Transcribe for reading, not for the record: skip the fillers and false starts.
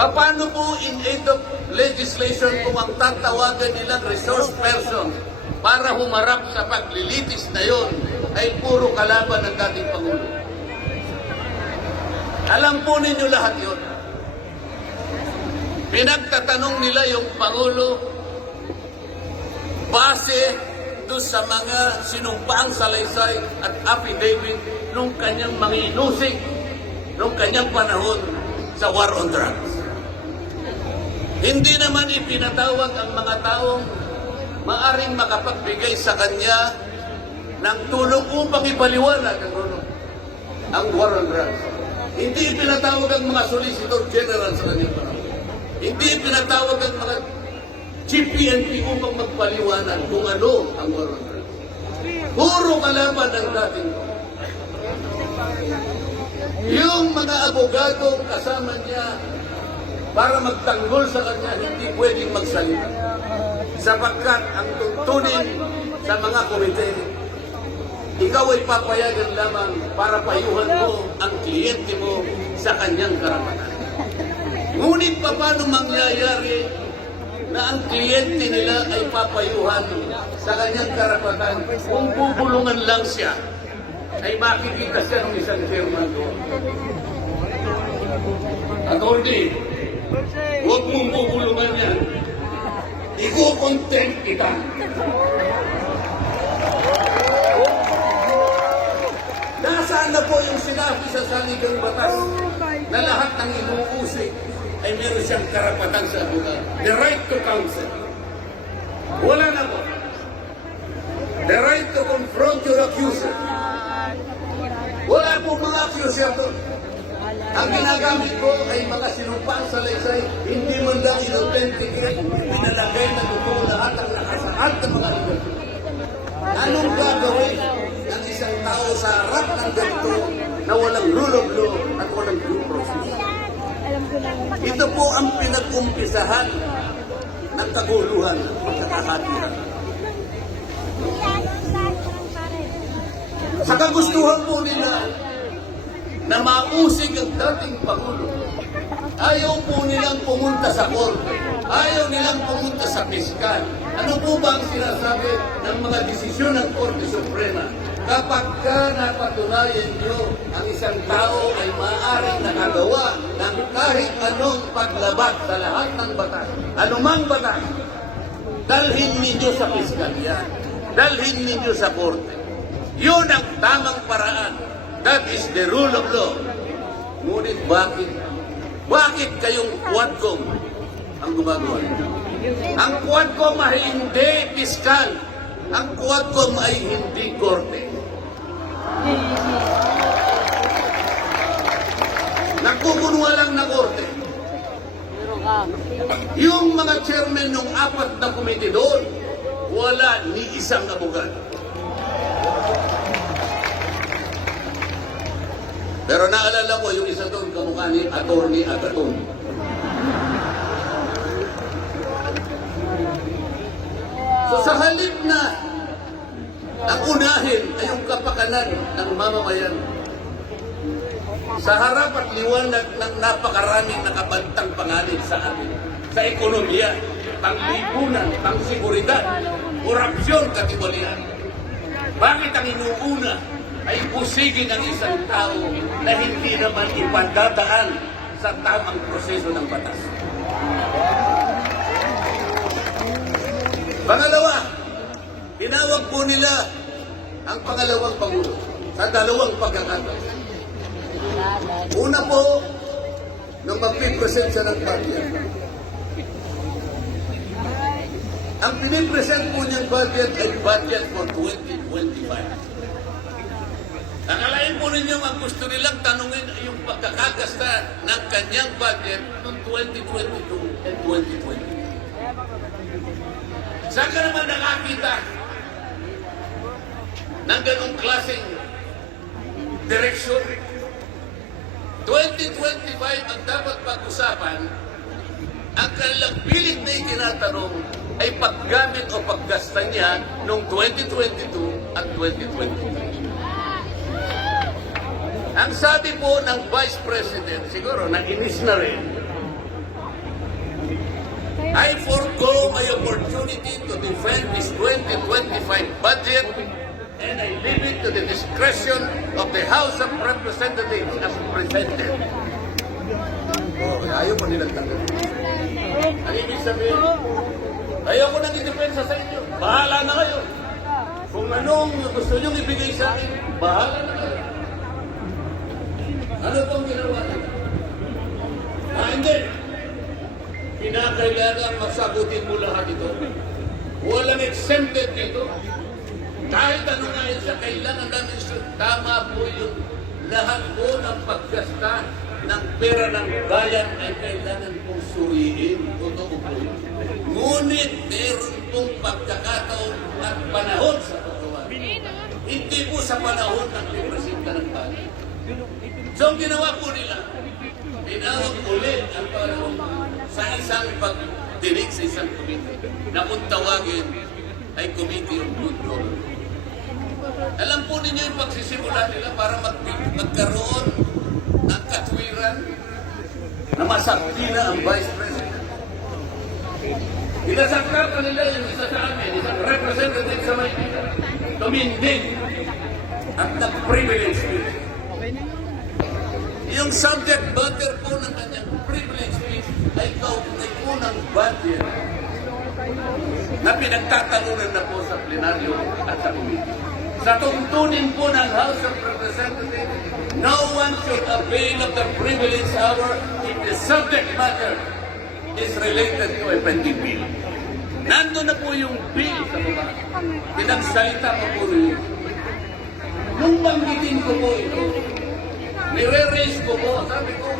Paano po in aid of legislation kung ang tatawagan nilang resource person para humarap sa paglilitis na yon ay puro kalaban ng dating Pangulo? Alam po ninyo lahat yon. Pinagtatanong nila yung Pangulo base doon sa mga sinumpaang salaysay at affidavit nung kanyang mga inusig nung kanyang panahon sa war on drugs. Hindi naman ipinatawag ang mga taong maaring makapagbigay sa kanya ng tulong upang ipaliwanag ang war on drugs. Hindi ipinatawag ang mga solicitor general sa kanyang panahon. Hindi ipinatawag ang mga chief PNP upang magpaliwanag kung ano ang war on drugs. Puro kalaban ang dating ko. Yung mga abogado kasama niya para magtanggol sa kanya, hindi pwedeng magsalita. Sapagkat ang tuntunin sa mga komite, ikaw ay papayagan lamang para payuhan mo ang kliyente mo sa kanyang karapatan. Ngunit paano mangyayari na ang kliyente nila ay papayuhan sa kanyang karapatan kung bubulungan lang siya? Ay makikita siya ng isang chairman doon. Attorney, huwag mong bubulungan yan. Iko-content kita. Nasaan na po yung sinabi sa saligang batas na lahat ng inuusik ay meron siyang karapatan sa abogado. The right to counsel. Wala na po. The right to confront your accuser. Wala po mga accuser doon. Ang ginagamit ko ay mga sinumpang salaysay, hindi man lang in-authenticate, pinalagay na totoo lahat ang nakasaad ng mga legal. Anong gagawin ng isang tao sa harap ng ganito na walang rule of law at walang due process? Ito po ang pinag-umpisahan ng kaguluhan at pagkakahatiran. Sa kagustuhan po nila na mausig ang dating Pangulo, ayaw po nilang pumunta sa korte, ayaw nilang pumunta sa piskal. Ano po ba ang sinasabi ng mga desisyon ng Korte Suprema? Kapag ka napatunayan nyo ang isang tao ay maaaring nakagawa ng kahit anong paglabat sa lahat ng batas, anumang batas, dalhin ninyo sa piskalya, dalhin ninyo sa korte. Yun ang tamang paraan. That is the rule of law. Ngunit bakit? Bakit kayong Quadcom ang gumagawa? Ang Quadcom ay hindi piskal. Ang Quadcom ay hindi korte. Nagkukunwa lang na korte. Yung mga chairman ng 4 na komite doon, wala ni isang abogado. Pero naalala ko yung isa doon, kamukha ni Attorney Agaton. So sa halip na ang unahin ay yung kapakanan ng mamamayan, sa harap at liwanag ng napakaraming nakabantang panganib sa atin, sa ekonomiya, panglipunan, pangseguridad, korupsyon, katiwalian. Bakit ang inuuna ay pusigin ang isang tao na hindi naman ipadadaan sa tamang proseso ng batas? Pangalawa, tinawag po nila ang pangalawang Pangulo sa dalawang pagkakataon. Una po, nung magpipresent siya ng budget. Ang pinipresent po niyang budget ay budget for 2025. Nakalain po ninyo ang gusto nilang tanungin ay yung pagkakagasta ng kanyang budget noong 2022 and 2020. Saan ka naman nakakita ng ganong klaseng direksyon? 2025 ang dapat pag-usapan, ang kanilang pilit na itinatanong ay paggamit o paggasta niya noong 2022 at 2023. Ang sabi po ng Vice President, siguro nainis na rin, I forgo my opportunity to defend this 2025 budget and I leave it to the discretion of the House of Representatives as presented. Oh, ayaw mo nilang tanggapin. Ang ibig sabihin, ayaw ko nang idepensa sa inyo. Bahala na kayo. Kung anong gusto nyo ibigay sa akin, bahala na kayo. Ano pong ginawa nila? Hindi. Pinakailangan masagutin mo lahat ito. Walang exempted dito. Kahit ano nga yun sa kailangan namin, tama po yung lahat po ng paggasta ng pera ng bayan ay kailangan pong suriin. Totoo po yun. Ngunit meron pong pagkakataon at panahon sa paggawa. Hindi po sa panahon ng representa ng bayan. So ang ginawa po nila, tinawag ulit ang panahon sa isang pagdinig sa isang committee na kung tawagin ay Committee on Good Government. Alam po ninyo yung pagsisimula nila para magkaroon ng katwiran na masaktina ang Vice President. Inasakta pa nila yung isa sa amin, isang representative sa Maynila, tumindig at nag-privilege speech. Yung subject matter po ng kanyang privilege speech ay kaugnay po ng budget na pinagtatalunan na po sa plenaryo at sa committee. Sa tuntunin po ng House of Representatives, no one should avail of the privilege hour if the subject matter is related to a pending bill. Nandun na po yung bill sa baba. Pinagsalita ko po rin. Nung banggitin ko po ito, nire-raise ko po, sabi ko,